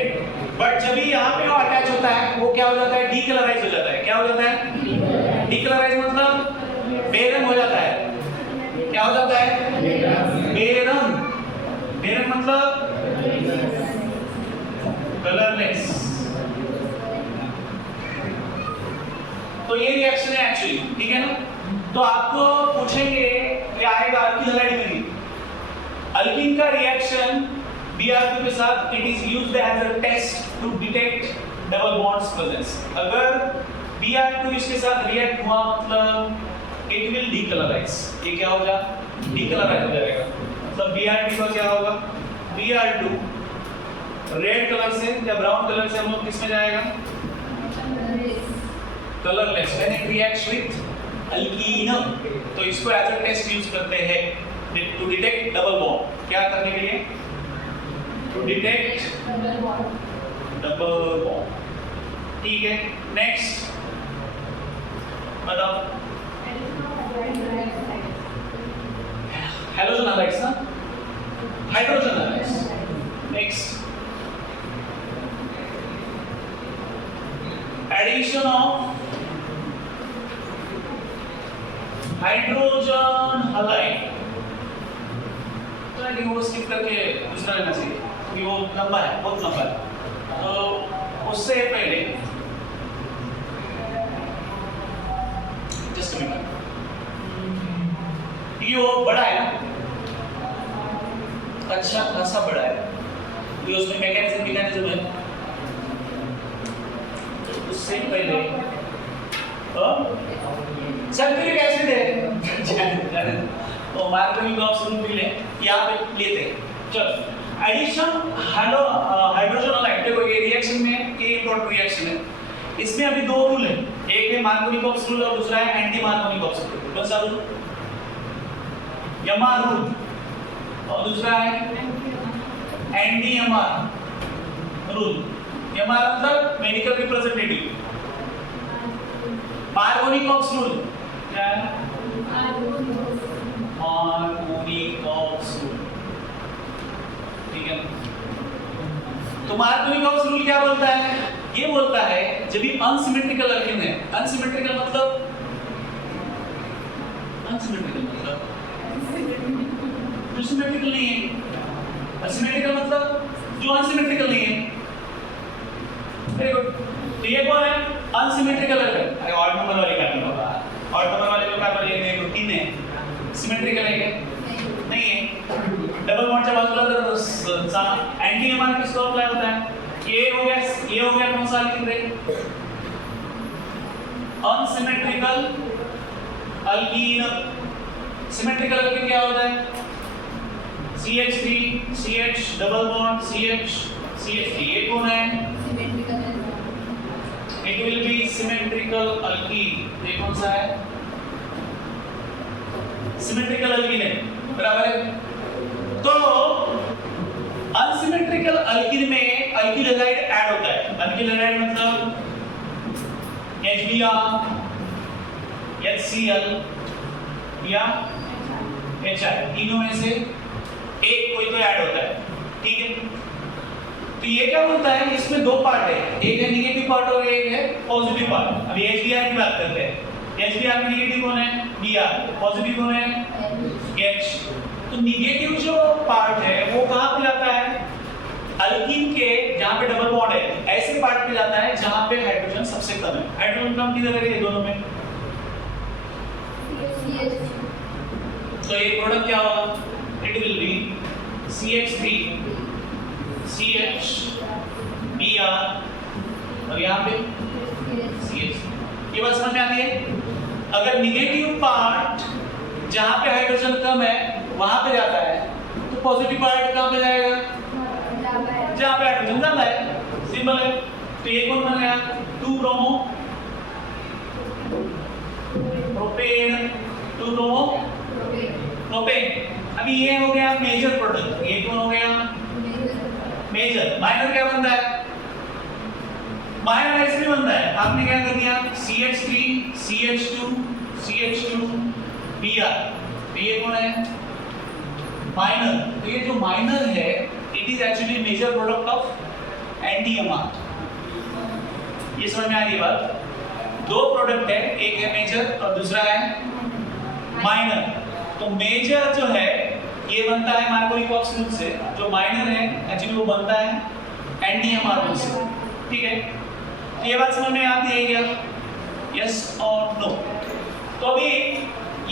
बट जब भी यहाँ पे वो अटैच होता है वो क्या हो जाता है? डीकलराइज हो जाता है। क्या हो जाता है? डीकलराइज मतलब बेरंग हो जाता है। क्या हो जाता है? बेरंग। बेरंग मतलब कलरलेस। तो ये रिएक्शन है एक्चुअली, ठीक है ना? तो आपको पूछेंगे क्या आएगा अल्किल हैलाइड में भी। अल्कीन का रिएक्शन Br2 के साथ it is used as a test to detect double bonds presence. अगर Br2 इसके साथ रिएक्ट हुआ मतलब इट विल डीकलराइज। ये क्या होगा? डीकलराइज हो जाएगा। मतलब Br2 का क्या होगा? Br2 रेड कलर से या ब्राउन कलर से हम लोग किस में जाएगा? Colourless. When it reacts with alkyne तो इसको एज अ टेस्ट यूज करते हैं टू डिटेक्ट डबल बॉन्ड। क्या करने के लिए? To detect double bond. ठीक है, नेक्स्ट बताओ। हेलोजन हैलाइड्स ना, hydrogen halides. Next addition of hydrogen halide. तो आई वो स्किप करके दूसरा लेना चाहिए क्योंकि वो लंबा है, बहुत लंबा है। तो उससे पहले जस्ट मिनट, ये वो बड़ा है ना, अच्छा खासा बड़ा है, ये उसमें मैकेनिज्म है। तो उससे पहले सल्फ्यूरिक एसिड है तो मार्कोनी ऑफ शुरू भी ले यहाँ पे लेते हैं। चलो एडिशन हाइड्रोजन हैलाइड। देखो ये रिएक्शन में ये इंपॉर्टेंट रिएक्शन है। इसमें अभी दो रूल है, एक है मार्कोनी-कॉक्स रूल और दूसरा है एंटी मार्कोनी-कॉक्स रूल। कौन सा रूल? यमार रूल। और दूसरा है एंटी यमार रूल। यमार मतलब मेडिकल रिप्रेजेंटेटिव। मार्कोनी-कॉक्स रूल क्या है? मार्कोनी-कॉक्स रूल, ठीक है। तो मार्कोनी-कॉक्स रूल क्या बोलता है? ये बोलता है जब भी अनसिमेट्रिकल अल्कीन है, अनसिमेट्रिकल मतलब जो सिमेट्रिकल नहीं है, असिमेट्रिकल मतलब जो अनसिमेट्रिकल नहीं है। Very good. तो ये कौन है? Unsymmetrical alkyne. अरे ऑड नंबर वाले कार्बन होगा, ऑड नंबर वाले जो कार्बन ये प्रोटीन है, सिमेट्रिकल है क्या? नहीं है। डबल बॉन्ड जब बाजूला तर एंटी यमार किसको अप्लाई होता है? ये हो गया कौन सा अल्कीन रे? Unsymmetrical alkyne. सिमेट्रिकल अल्कीन क्या होता है? CH3 CH double bond CH CH3। ये कौन है? It will be symmetrical alkyne. ये कौन सा है? सिमेट्रिकल अल्कीन है, बराबर है। तो अनसिमेट्रिकल अल्कीन में अल्किल हैलाइड ऐड होता है। अल्किल हैलाइड मतलब HBr, HCl या HI, तीनों में से एक कोई तो ऐड होता है, ठीक है। तो ये क्या बोलता है? इसमें दो पार्ट है, एक है नेगेटिव पार्ट और एक है पॉजिटिव पार्ट। अभी HBr की बात करते हैं। HBr में नेगेटिव कौन है? Br। पॉजिटिव कौन है? H। तो नेगेटिव जो पार्ट है वो कहाँ पे जाता है? अल्कीन के जहाँ पे डबल बॉन्ड है ऐसे पार्ट पे जाता है जहाँ पे हाइड्रोजन सबसे कम है। हाइड्रोजन कम किधर है? दोनों में। तो ये प्रोडक्ट क्या होगा? It will be CH3 CH Br और यहाँ पे CH। ये बात समझ में आती है? अगर निगेटिव पार्ट जहाँ पे हाइड्रोजन कम है वहां पे जाता है तो पॉजिटिव पार्ट कहाँ पे जाएगा? जहाँ पे हाइड्रोजन ज्यादा है। सिंपल है। तो ये कौन बन गया? 2 ब्रोमो प्रोपेन, 2 ब्रोमो प्रोपेन। अभी ये हो गया मेजर प्रोडक्ट। ये कौन हो गया? मेजर। माइनर क्या बनता है? माइनर ऐसे बनता है, आपने क्या कर दिया CH3 CH2 CH2 Br, तो ये कौन है माइनर। तो ये जो माइनर है it is actually major product of NDMR। ये समझ में आ रही बात? दो प्रोडक्ट है, एक है मेजर और दूसरा है माइनर। तो मेजर जो है ये बनता है मार्कोनिकॉक्स से, जो माइनर है एक्चुअली वो बनता है NDMR से। ठीक है, तो ये बात समझ में आती है क्या? यस और नो? तो अभी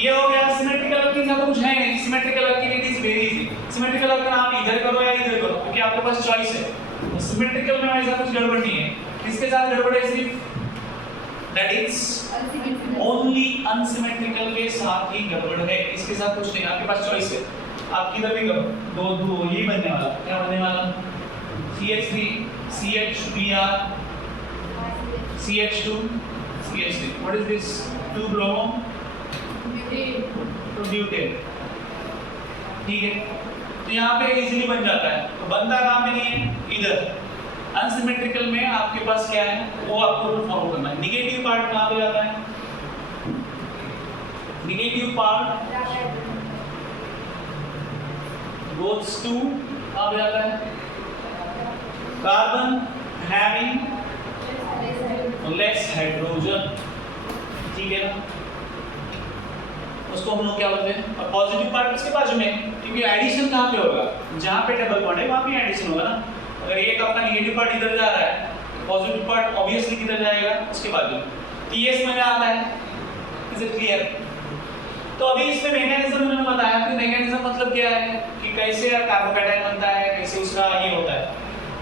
ये हो गया सिमेट्रिकल वर्किंग का, तो कुछ है नहीं। Symmetrical working it is very easy. Symmetrical working आप इधर करो या इधर करो, क्योंकि आपके पास चॉइस है। तो सिमेट्रिकल में ऐसा कुछ गड़बड़ नहीं है। किसके साथ गड़बड़ है सिर्फ? दैट इज ओनली अनसिमेट्रिकल के साथ ही गड़बड़ है, इसके साथ कुछ नहीं। आपके पास चॉइस है, आप किधर भी करो। दो ये बनने वाला, क्या बनने वाला? CH3 CH2Br CH2 CH3। What is this? 2 bromo तो ब्यूटेन। ठीक है, तो यहाँ पे इजीली बन जाता है। तो बनता कहाँ पे नहीं है? इधर। अनसिमेट्रिकल में आपके पास क्या है वो आपको फॉलो करना है। निगेटिव पार्ट कहाँ पे जाता है? निगेटिव पार्ट goes to कहाँ पे जाता है? Carbon having less hydrogen. ठीक है ना, उसको हम लोग क्या बोलते हैं? और पॉजिटिव पार्ट उसके बाजू में, क्योंकि एडिशन कहाँ पे होगा? जहाँ पे डबल बॉन्ड है वहाँ पे एडिशन होगा ना। अगर एक आपका नेगेटिव पार्ट इधर जा रहा है, पॉजिटिव पार्ट ऑब्वियसली किधर जाएगा? उसके बाजू। तो ये समझ में आता है? Is it clear? तो अभी इसमें मैकेनिज्म मैंने बताया कि मैकेनिज्म मतलब क्या है कि कैसे कार्बोकैटायन बनता है, कैसे उसका ये होता है।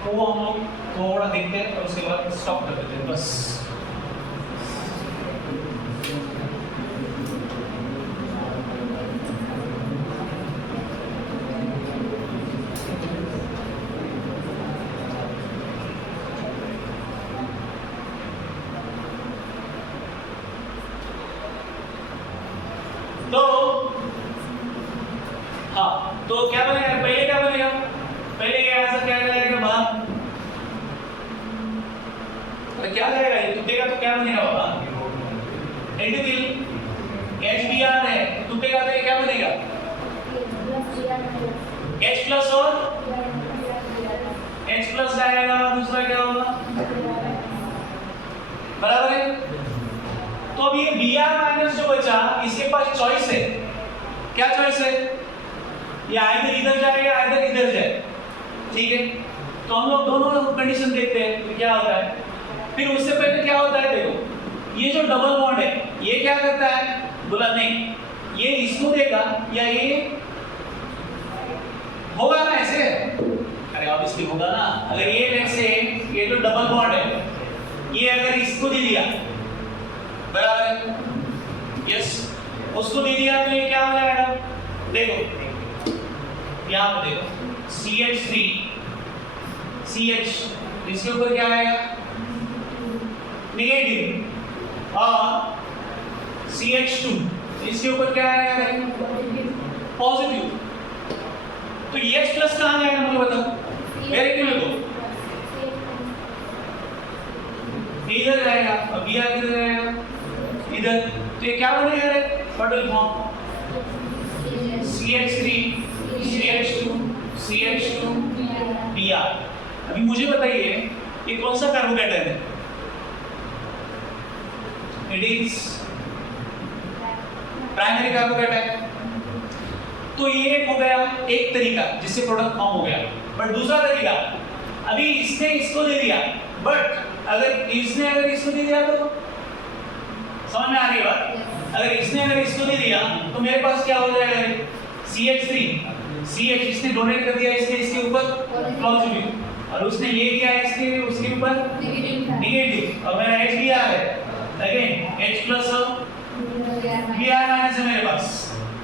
तो वो हम लोग थोड़ा देखते हैं और उसके बाद स्टॉप कर देते हैं बस। तो हाँ, तो क्या बनेगा? पहले क्या बनेगा? पहले ऐसा क्या जाएगा बाहर? तो क्या जाएगा? ये टूटेगा तो क्या बनेगा बाबा? एंटीविल HBr है, टूटेगा तो ये क्या बनेगा? H प्लस और H प्लस जाएगा, दूसरा क्या होगा? बराबर है। तो अब ये Br माइनस जो बचा, इसके पास चॉइस है। क्या चॉइस है? ये आइधर इधर जाएगा आइधर इधर जाए। ठीक है, तो हम लोग दोनों कंडीशन देखते हैं तो क्या होता है। फिर उससे पहले क्या होता है, देखो ये जो डबल बॉन्ड है ये क्या करता है? बोला नहीं, ये इसको देगा या ये होगा ना ऐसे? अरे ऑब्वियसली होगा ना। अगर ये लेट्स से ये जो डबल बॉन्ड है ये अगर इसको दे दिया, बराबर है? यस, उसको दे दिया तो ये क्या हो जाएगा? देखो यहाँ पे देखो CH3 CH, इसके ऊपर क्या आएगा? नेगेटिव। और CH2 इसके ऊपर क्या आएगा? पॉजिटिव। तो ये H प्लस कहाँ जाएगा मुझे बताओ? वेरी क्यों इधर जाएगा और Br किधर जाएगा? इधर। तो ये क्या बनेगा? बटल form CH3 CH2 CH2 Br। अभी मुझे बताइए ये कौन सा कार्बोकैटायन है? It is primary carbocation. तो ये हो गया एक तरीका जिससे प्रोडक्ट फॉर्म हो गया। बट दूसरा तरीका, अभी इसने इसको दे दिया, बट अगर इसने इसको दे दिया तो समझ में आ रही है बात? अगर इसने इसको दे दिया तो मेरे पास क्या हो जाएगा? CH3 CH इसने डोनेट कर दिया, इसने इसके ऊपर पॉजिटिव, और उसने ये दिया इसके उसके ऊपर नेगेटिव, और मेरा HBr है अगेन H प्लस और Br माइनस है मेरे पास।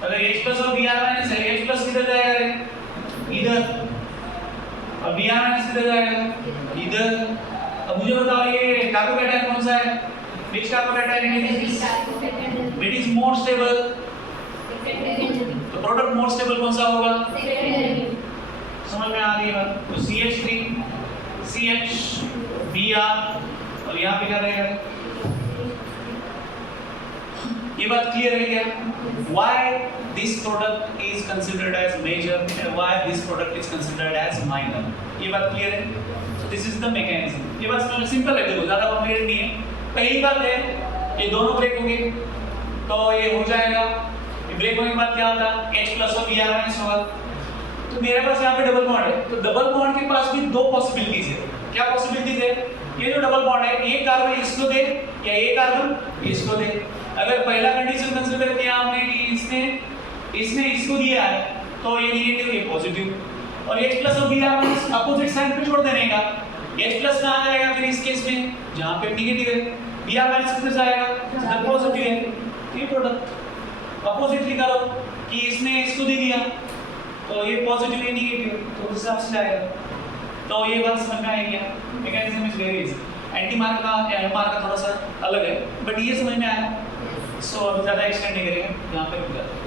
अगर H प्लस और Br माइनस है, H प्लस किधर जाएगा? इधर। और Br माइनस किधर जाएगा? इधर। अब मुझे बताओ ये कार्बोकैटायन कौन सा है? Which carbocation is it is more stable? तो प्रोडक्ट मोर स्टेबल कौन सा होगा? समझ में आ रही है बात? तो CH3 CH और यहाँ पे क्या रहेगा? ये बात क्लियर है क्या? Why this product is considered as major and why this product is considered as minor? ये बात क्लियर है? So this is the mechanism. ये बात सिंपल है, देखो ज़्यादा कॉम्प्लिकेटेड नहीं है। पहली बात है ये दोनों ब्रेक होंगे तो ये हो जाएगा। ये ब्रेक होने के बाद क्या होता है? H+ और Br- होगा। तो मेरे पास यहाँ पे डबल बॉन्ड है, तो डबल बॉन्ड के पास भी दो पॉसिबिलिटीज है। क्या पॉसिबिलिटीज है? ये जो डबल बॉन्ड है, एक कार्बन इसको दे या एक कार्बन इसको दे। अगर पहला कंडीशन कंसीडर किया हमने कि इसने इसको दिया है तो ये नेगेटिव ये पॉजिटिव, और H+ और Br- अपोजिट साइड पे छोड़ देने का। H+ कहाँ जाएगा फिर इस केस में? जहाँ पे नेगेटिव है। Br- किधर जाएगा? जहाँ पॉजिटिव है। ये प्रोडक्ट अपोजिटली करो कि इसने इसको दे दिया तो ये पॉजिटिव ये नेगेटिव, तो उस हिसाब से जाएगा। तो ये बात समझ में आएगी। Mechanism is very easy. Anti mark का मार्क का थोड़ा सा अलग है, बट ये समझ में आया। सो अब ज़्यादा एक्सटेंड नहीं करेंगे, यहाँ पे रुक जाते हैं।